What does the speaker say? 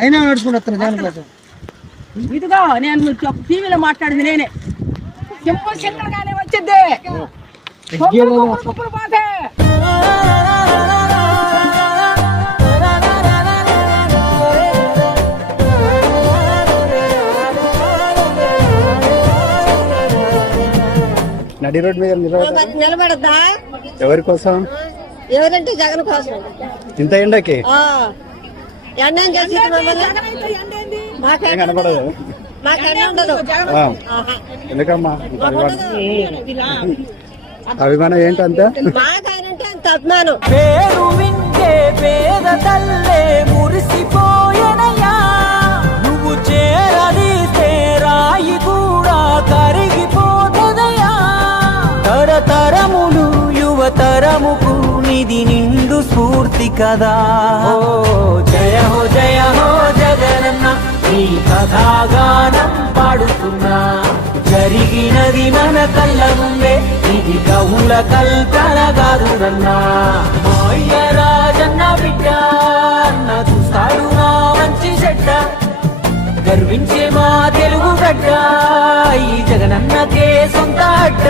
అయినా నడుచుకుంటా జగన్ కోసం. ఇదిగో నేను టీవీలో మాట్లాడింది నేనే. సింపుల్ సింగర్గానే వచ్చింది. నడి రోడ్ మీద నిలబడద్దా? ఎవరి కోసం? ఎవరంటే జగన్ కోసం. ఇంత ఎండకి ఎండ కనపడదు. ఉండదు. ఎందుకమ్మా అభిమానం ఏంటంటే మాకంటే అంత అభిమానం. పేరు వింటే పేద తల్లే మురిసిపోయనయా, నువ్వు చేరదీస్తే రాయి కూడా కరిగిపోతదయా. తరతరములు యువతరముకు నిధి నిండు స్ఫూర్తి కదా. జయ హో జగనన్న, నీ కథాగానం పాడుతున్నా. జరిగినది మన కళ్ళ ముందే, ఇది కవుల కల్పన కాదురన్నా. మాయ రాజన్న బిడ్డ అన్న చూస్తాడు నా మంచి చెడ్డ, గర్వించే మా తెలుగు గడ్డ ఈ జగనన్నకే సొంత అడ్డ.